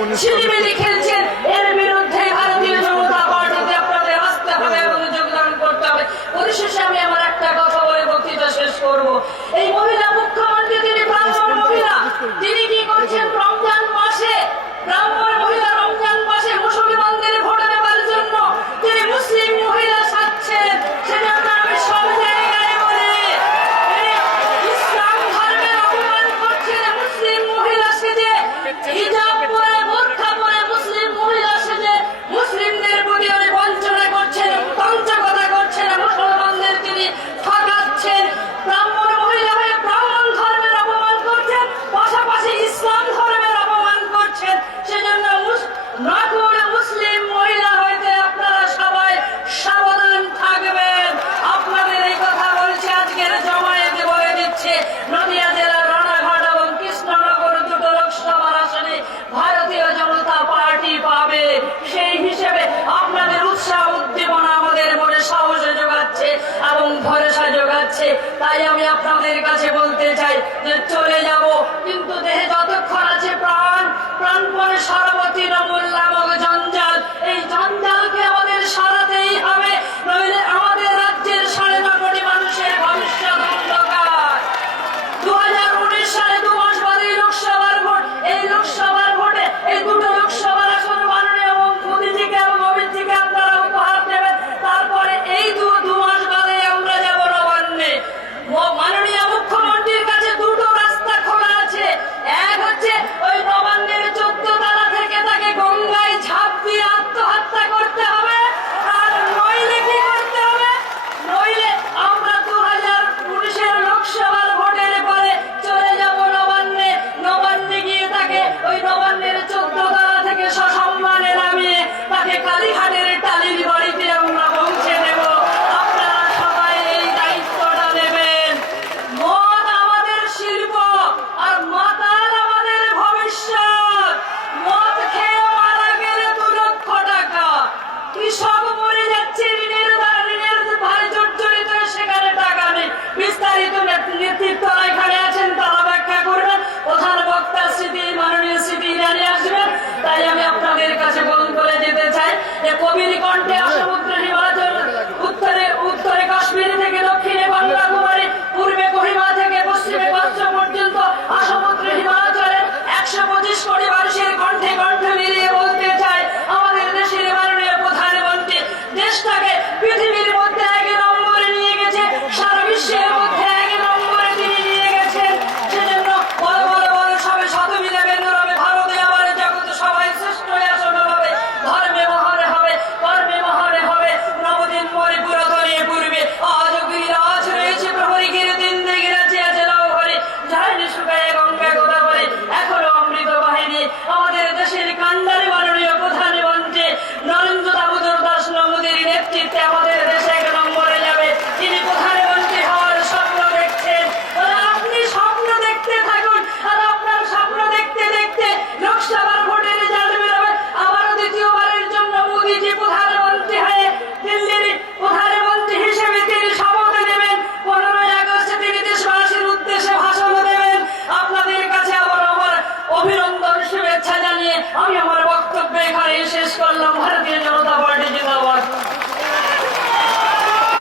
Chili Mini Canteen. তাই আমি আপনাদের কাছে বলতে চাই যে চলে যাব কিন্তু জন্য ভারতীয় জনতা